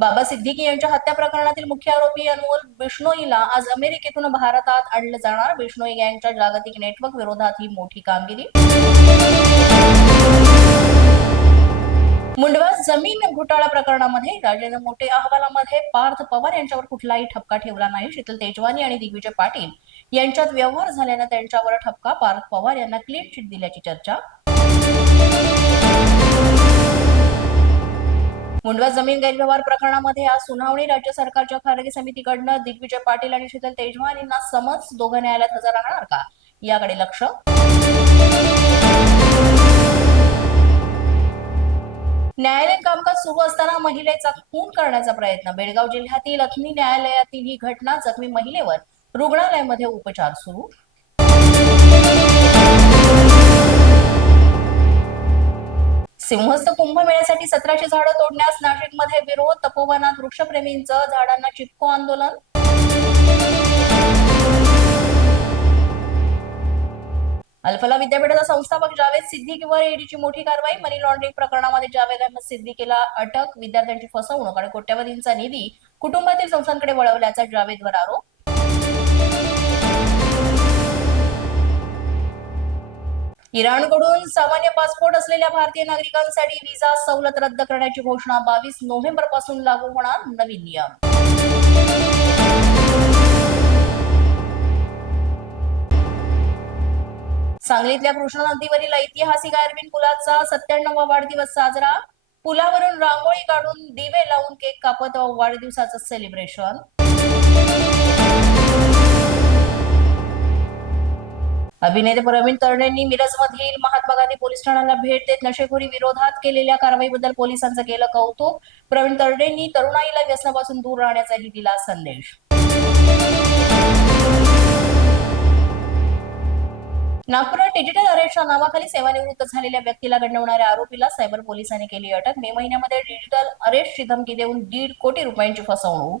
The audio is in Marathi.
बाबा सिद्दीकी यांच्या हत्या प्रकरणातील मुख्य आरोपी अनमोल बिष्णोईला आज अमेरिकेतून भारतात आणलं जाणार. बिष्णोई गँगच्या जागतिक नेटवर्क विरोधात ही मोठी कामगिरी. मुंडवा जमीन घोटाळा प्रकरणामध्ये राजेंद्र मोठे अहवालामध्ये पार्थ पवार यांच्यावर कुठलाही ठपका ठेवला नाही. शीतल तेजवानी आणि दिग्विजय पाटील यांच्यात व्यवहार झाल्यानं त्यांच्यावर ठपका पार्थ पवार यांना क्लीन चिट दिल्याची चर्चा. मुंडवा जमीन गैरव्यवहार प्रकरणामध्ये आज सुनावणी राज्य सरकारच्या खारगी समितीकडनं दिग्विजय पाटील आणि शीतल तेजवानींना समज दोघं न्यायालयात हजर राहणार का? याकडे लक्ष. न्यायालयीन कामकाज सुरू असताना महिलेचा खून करण्याचा प्रयत्न. बेळगाव जिल्ह्यातील अथनी न्यायालयातील ही घटना जखमी महिलेवर रुग्णालयामध्ये उपचार सुरू. सिंहस्थ कुंभमेळ्यासाठी सतराशे झाडं तोडण्यास नाशिकमध्ये विरोध तपोवनात वृक्षप्रेमींचं झाडांना चिपको आंदोलन. अल्फला विद्यापीठाचा संस्थापक जावेद सिद्दीकीवर ईडीची मोठी कारवाई मनी लॉन्ड्रिंग प्रकरणामध्ये जावेद अहमद सिद्दीकीला अटक विद्यार्थ्यांची फसवणूक आणि कोट्यवधींचा निधी कुटुंबातील संस्थांकडे वळवल्याचा जावेदवर आरोप. इराणकडून सामान्य पासपोर्ट असलेल्या भारतीय नागरिकांसाठी व्हिसा सवलत रद्द करण्याची घोषणा बावीस नोव्हेंबरपासून लागू होणार नवीन नियम. सांगलीतल्या कृष्णा नदीवरील ऐतिहासिक आयर्विन पुलाचा सत्त्याण्णवा वाढदिवस साजरा. पुलावरून रांगोळी काढून दिवे लावून केक कापत वाढदिवसाचं सेलिब्रेशन अभिनेते प्रवीण तरणेंनी मिरजमधील महात्मा गांधी पोलीस ठाण्याला भेट देत नशेखोरी विरोधात केलेल्या कारवाईबद्दल पोलिसांचं केलं कौतुक. प्रवीण तरणेंनी तरुणाईला व्यसनापासून दूर राहण्याचाही दिला संदेश. नागपुरात डिजिटल अरेस्टच्या नावाखाली सेवानिवृत्त झालेल्या व्यक्तीला गंडवणाऱ्या आरोपीला सायबर पोलिसांनी केली अटक. मे महिन्यामध्ये डिजिटल अरेस्टची धमकी देऊन दीड कोटी रुपयांची फसवणूक